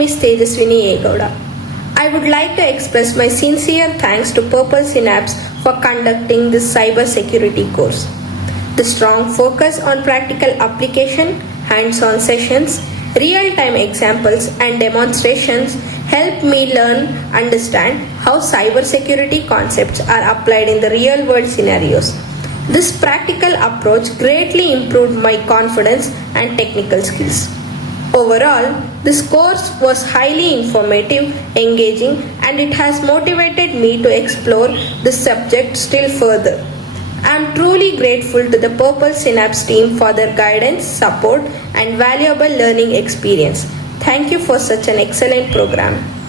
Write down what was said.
name is Tejaswini A Gowda. I would like to express my sincere thanks to PurpleSynapz for conducting this cybersecurity course. The strong focus on practical application, hands-on sessions, real-time examples and demonstrations help me learn, understand how cybersecurity concepts are applied in the real-world scenarios. This practical approach greatly improved my confidence and technical skills. Overall, this course was highly informative, engaging, and it has motivated me to explore this subject still further. I am truly grateful to the PurpleSynapz team for their guidance, support, and valuable learning experience. Thank you for such an excellent program.